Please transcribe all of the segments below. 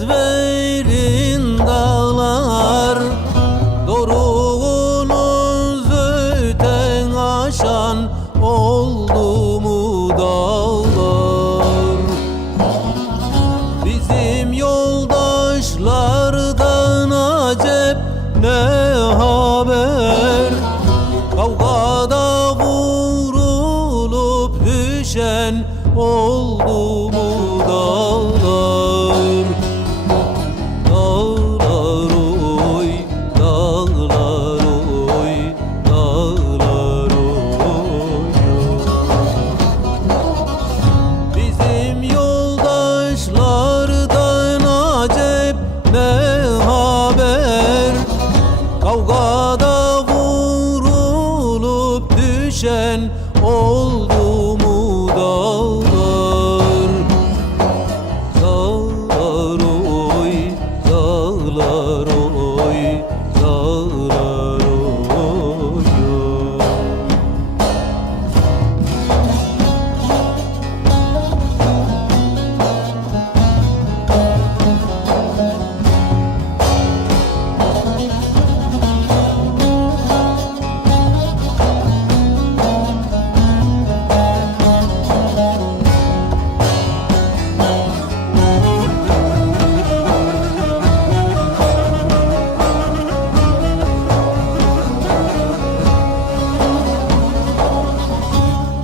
verin dağlar, doruğunuz öten aşan oldu mu dağlar? Bizim yoldaşlardan acep ne haber? Kavgada vurulup düşen oldu mu dağlar? Dağlar oy, dağlar oy, dağlar oy. Bizim yoldaşlardan acep ne haber? Kavgada vurulup düşen oldu mu dağlar? Dağlar oy, dağlar oy, dağlar oy.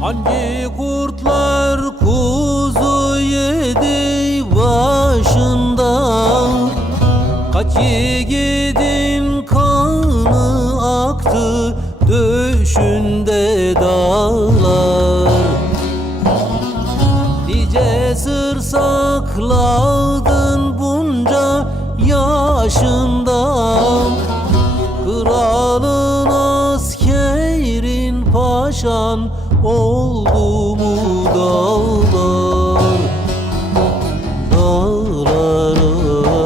Hangi kurtlar kuzu yedi başından? Kaç yiğidin kanı aktı döşünde dağlar? Nice sır sakladın bunca yaşından? Kralın askerin paşan oldu mu dağlar? Dağlar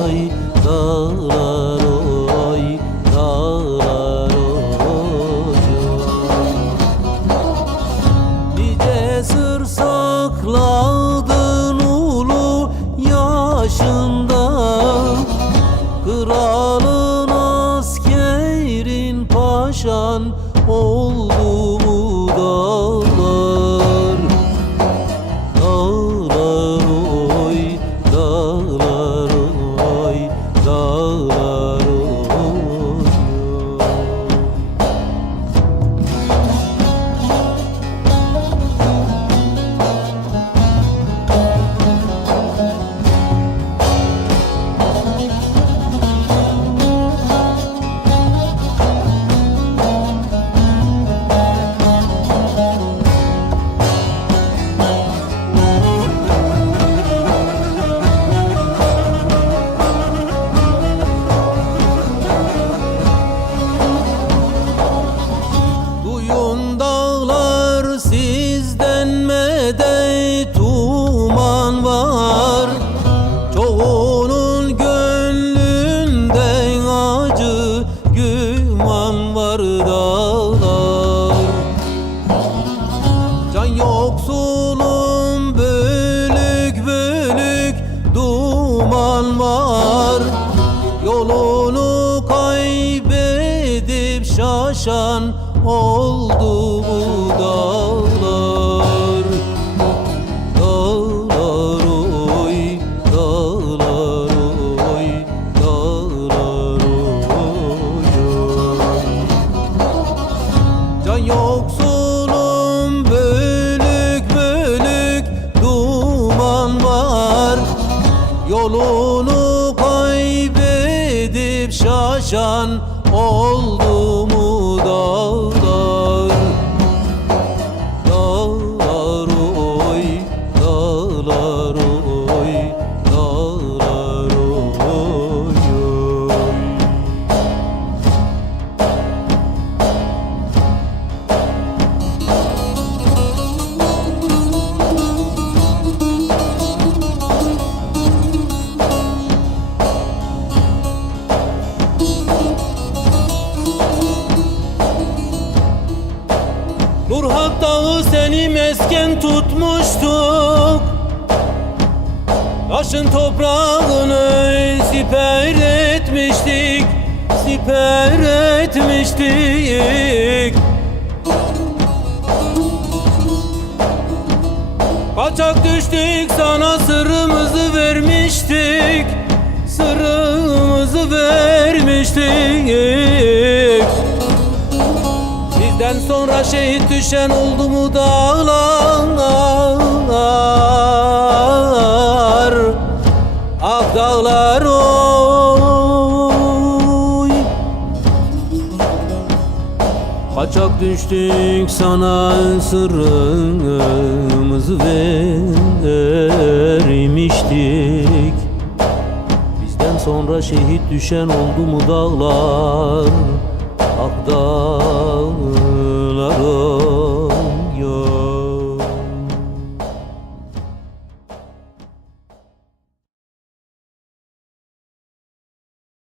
oy, dağlar oy, dağlar oy. Nice sır sakladın ulu yaşında? Kralın askerin paşan oldu mu dağlar? Dağlar oy, dağlar oy, dağlar oy. Duyun dağlar, sizden medet tuman var. Çoğunun gönlünden acı güman var dağlar. Can yoksulun bölük bölük duman var. Yolunu kaybedip şaşan oldu mu dağlar? Dağlar oy, dağlar oy, dağlar oy. Can yoksulun bölük bölük duman var. Yolunu kaybedip şaşan oldu mu dağlar? Dağlar oy, dağlar oy, dağlar oy. Nurhak Dağı seni mesken tutmuştuk. Taşın toprağını siper etmiştik, siper etmiştik. Kaçak düştük, sana sırrımızı vermiştik, sırrımızı vermiştik. Bizden sonra şehit düşen oldu mu dağlar, ak dağlar oy. Kaçak düştük, sana sırrımızı vermiştik. Bizden sonra şehit düşen oldu mu dağlar, ak dağlar.